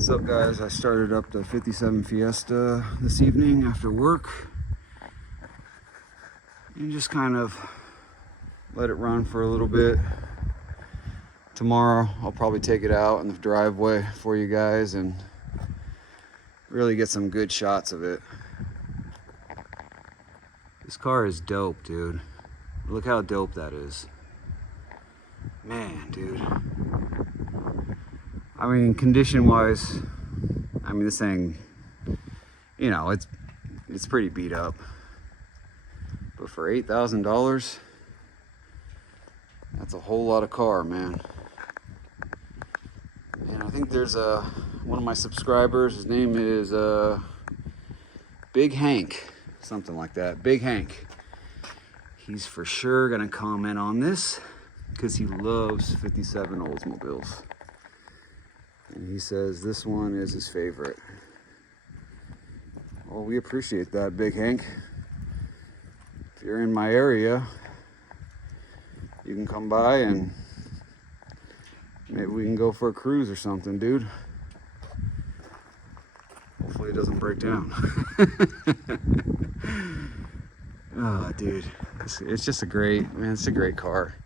What's up, guys? I started up the 57 Fiesta this evening after work and just kind of let it run for a little bit. Tomorrow I'll probably take it out in the driveway for you guys and really get some good shots of it. This car is dope, dude. Look how dope that is. Man, dude. I mean, condition wise, I mean, this thing, you know, it's pretty beat up. But for $8,000, that's a whole lot of car, man. And I think there's one of my subscribers, his name is Big Hank, something like that. Big Hank. He's for sure gonna comment on this because he loves 57 Oldsmobiles. And he says this one is his favorite. Well, we appreciate that, Big Hank. If you're in my area, you can come by and maybe we can go for a cruise or something, dude. Hopefully it doesn't break down. Oh, dude. It's just a great, man, it's a great car.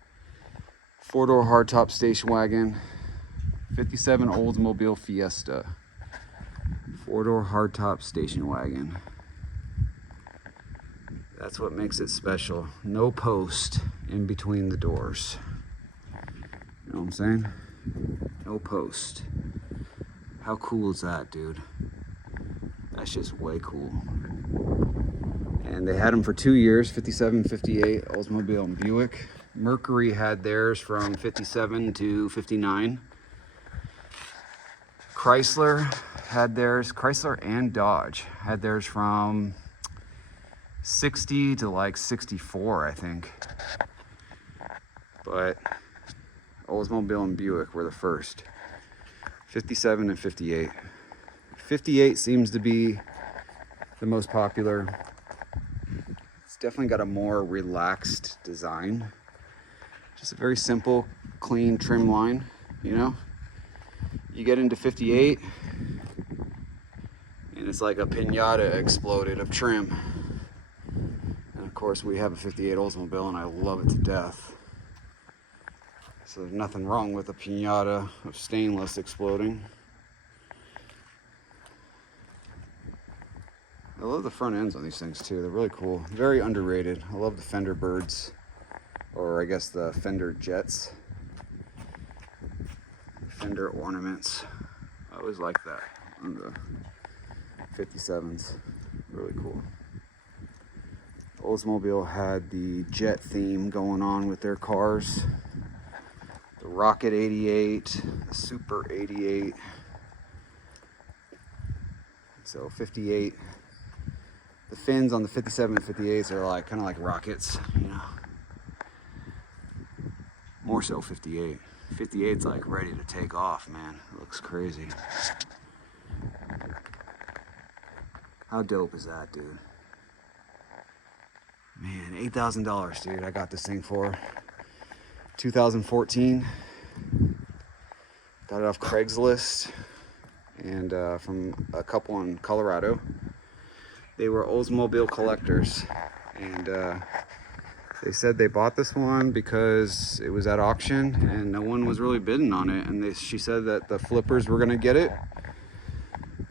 4-door hardtop station wagon. 57 Oldsmobile Fiesta. 4-door hardtop station wagon. That's what makes it special. No post in between the doors. You know what I'm saying? No post. How cool is that, dude? That's just way cool. And they had them for 2 years, 57, 58, Oldsmobile and Buick. Mercury had theirs from 57 to 59. Chrysler had theirs, Chrysler and Dodge had theirs from 60 to like 64, I think. But Oldsmobile and Buick were the first. 57 and 58. 58 seems to be the most popular. It's definitely got a more relaxed design. Just a very simple, clean trim line, you know? You get into 58 and it's like a piñata exploded of trim. And of course we have a 58 Oldsmobile and I love it to death. So there's nothing wrong with a piñata of stainless exploding. I love the front ends on these things too. They're really cool. Very underrated. I love the fender birds, or I guess the fender jets. Fender ornaments. I always like that on the 57s. Really cool. Oldsmobile had the jet theme going on with their cars. The Rocket 88, the Super 88. So 58. The fins on the 57 and 58s are like kind of like rockets, you know. More so 58. 58's like ready to take off, man. It looks crazy. How dope is that, dude? Man, $8,000, dude. I got this thing for 2014. Got it off Craigslist and from a couple in Colorado. They were Oldsmobile collectors, and they said they bought this one because it was at auction and no one was really bidding on it. And she said that the flippers were gonna get it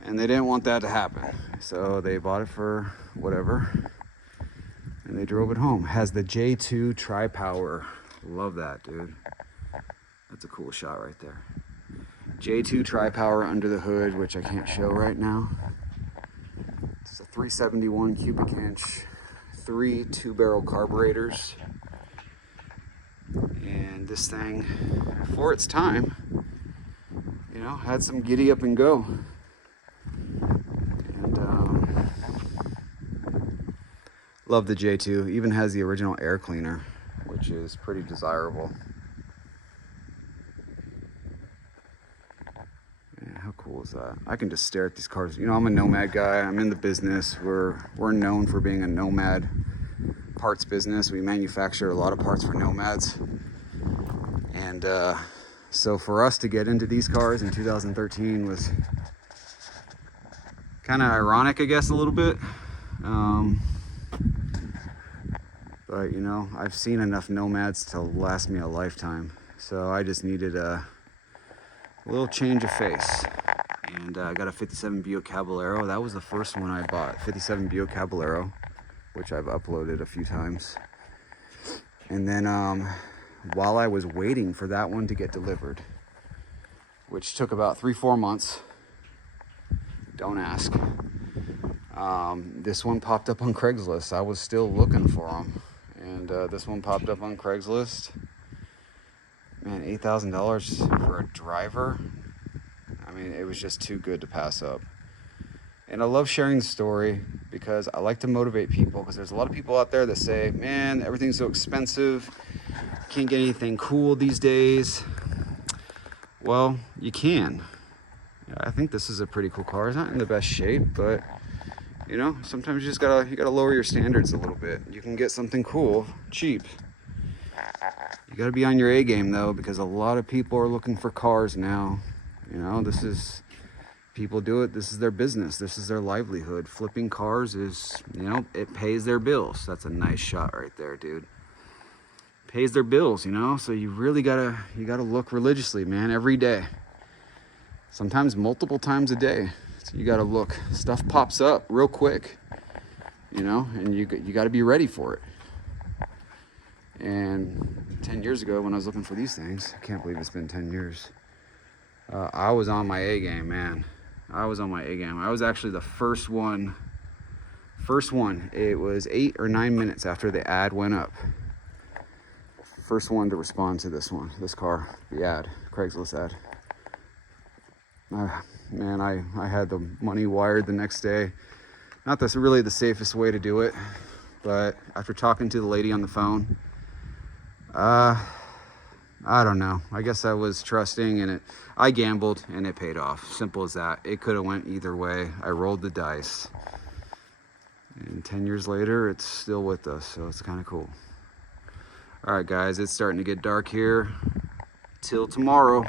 and they didn't want that to happen. So they bought it for whatever and they drove it home. Has the J2 Tri-Power. Love that, dude. That's a cool shot right there. J2 Tri-Power under the hood, which I can't show right now. It's a 371 cubic inch. 3 2-barrel carburetors, and this thing, for its time, you know, had some giddy up and go. And love the J2. Even has the original air cleaner, which is pretty desirable. Man, how cool is that? I can just stare at these cars. You know, I'm a nomad guy. I'm in the business. We're known for being a nomad parts business. We manufacture a lot of parts for nomads. And so for us to get into these cars in 2013 was Kind of ironic, I guess, a little bit. But you know, I've seen enough Nomads to last me a lifetime. So I just needed a little change of face. And I got a 57 Buick Caballero. That was the first one I bought, 57 Buick Caballero, which I've uploaded a few times. And then while I was waiting for that one to get delivered, which took about 3-4 months, don't ask, this one popped up on Craigslist. I was still looking for them. And this one popped up on Craigslist. Man, $8,000 for a driver. I mean, it was just too good to pass up. And I love sharing the story because I like to motivate people, because there's a lot of people out there that say, man, everything's so expensive. Can't get anything cool these days. Well, you can. I think this is a pretty cool car. It's not in the best shape, but you know, sometimes you gotta lower your standards a little bit. You can get something cool, cheap. You gotta be on your A game though, because a lot of people are looking for cars now. You know, people do it, this is their business, this is their livelihood. Flipping cars is, you know, it pays their bills. That's a nice shot right there, dude. Pays their bills, you know, so you really gotta look religiously, man, every day. Sometimes multiple times a day. So you gotta look. Stuff pops up real quick, you know, and you gotta be ready for it. And 10 years ago when I was looking for these things, I can't believe it's been 10 years. I was on my A game, man. I was on my A game. I was actually the first one. It was 8 or 9 minutes after the ad went up. First one to respond to this car, the ad, Craigslist ad. Man, I had the money wired the next day. Not that's really the safest way to do it, but after talking to the lady on the phone, I don't know. I guess I was trusting, and I gambled and it paid off. Simple as that. It could have went either way. I rolled the dice. And 10 years later, it's still with us, so it's kind of cool. All right, guys, it's starting to get dark here. Till tomorrow.